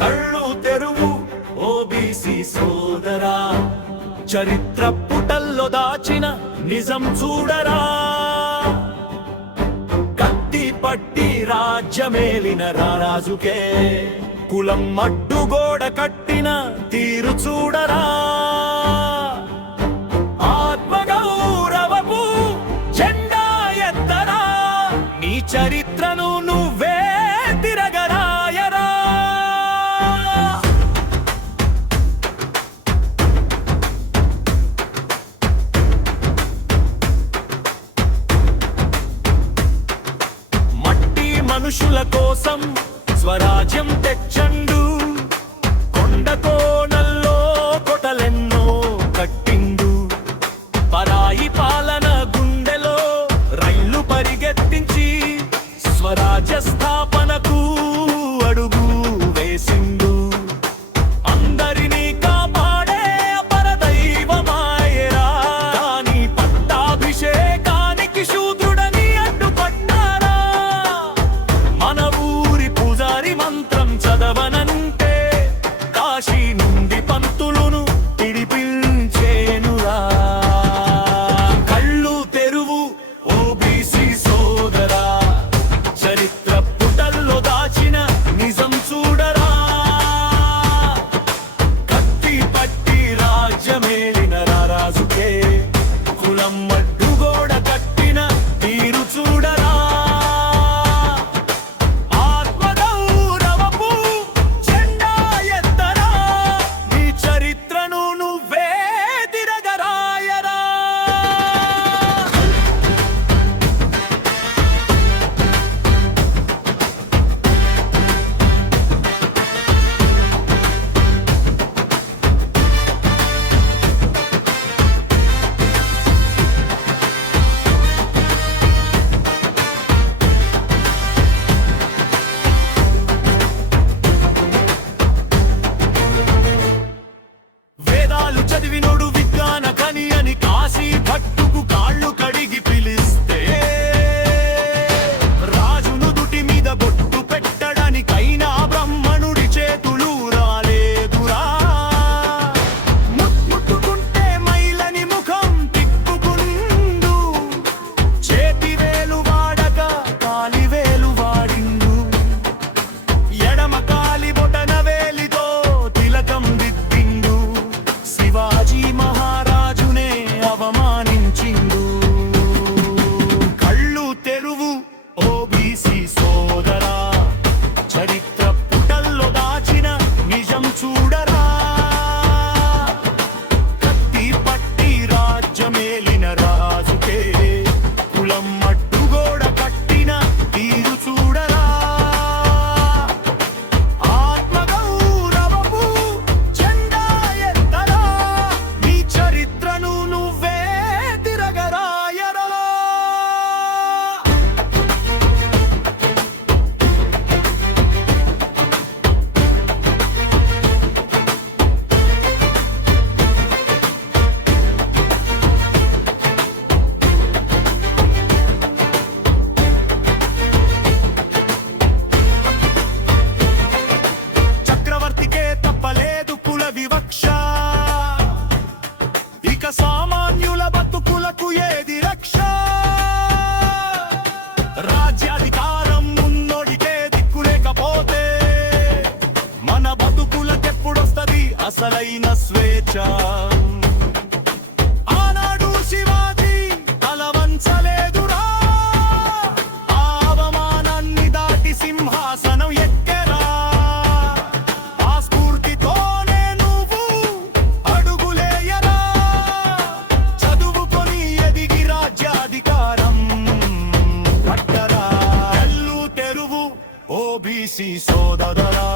కళ్ళు తెరువు ఓబీసీ సోదరా, చరిత్ర పుటల్లో దాచిన నిజం చూడరా. కత్తి పట్టి రాజ్యమేలిన రారాజుకే కులం అడ్డుగోడ కట్టిన తీరు చూడరా. ఆత్మగౌరవపు జెండా ఎత్తరా, నీ చరిత్రను నువ్వే తిరగరాయరా. మట్టి మనుషుల కోసం స్వరాజ్యం తెచ్చండు, కొండ కోనల్లో కొటలెన్నో కట్టిండు. పరాయి పాలన గుండెలో రైళ్లు పరిగెత్తించి స్వరాజ్య స్థాపనకు అడుగు వేసిండు. అందరినీ కాపాడే పరదైవమాయరా, కానీ పట్టాభిషేకానికి శూద్రుడని అడ్డుపట్టారా. మన ఊరి పూజారి మంత్రం చదవనంటే కాశీ నుండి పంతులును పిడిపించేనురా. కళ్ళు తెరువు ఓబీసీ సోదరా, చరిత్ర పుటల్లో దాచిన నిజం చూడరా. కత్తి పట్టి రాజ్యమేలిన రారాజుకే కులం అడ్డుగోడ కట్టిన తీరు చూడరా. ఆత్మగౌరవపు జెండా ఎత్తరా, నీ చరిత్రను నువ్వే తిరగరాయరా. వేదాలు చదివినోడు విజ్ఞాన కని అని కాశీ భట్టుకు కాళ్ళు కడిగి పిలిస్తే, రాజును దుటి మీద బొట్టు పెట్టడానికైనా బ్రహ్మణుడి చేతులు రాలేదురా. ముట్టుకుంటే మైలని ముఖం తిప్పుకుండు, చేతి వేలు వాడక కాలి వేలు వాడిండు. ఎడమ కాలి బొటన వేలితో తిలకం దిద్దిండు, శివాజీ మహారాజునే అవమానించిండు. కళ్ళు తెరువు ఓబీసీ సోదరా, చరిత్ర పుటల్లో దాచిన నిజం చూడరా. కత్తి పట్టి రాజ్యమేలిన రాజుకే కులం అడ్డుగోడ కట్టిన తీరు చూడరా. ఆత్మగౌరవపు జెండా ఎత్తరా, నీ చరిత్రను నువ్వే తిరగరాయరా. చక్రవర్తికే తప్పలేదు కుల వివక్ష, ఇక సామాన్యుల బతుకులకు ఏది రక్ష. రాజ్యాధికారం ఉన్నోడికే దిక్కులేకపోతే మన బతుకులకెప్పుడొస్తది అసలైన స్వేచ్ఛ. ఆనాడు శివాజీ తల వంచలేదురా, ఆ అవమానాన్ని దాటి సింహాసనం ఎక్కెరా. ఆ స్ఫూర్తితోనే నువ్వు అడుగులేయరా, చదువుకొని ఎదిగి రాజ్యాధికారం పట్టరా. కళ్ళు తెరువు ఓబీసీ సోదరా,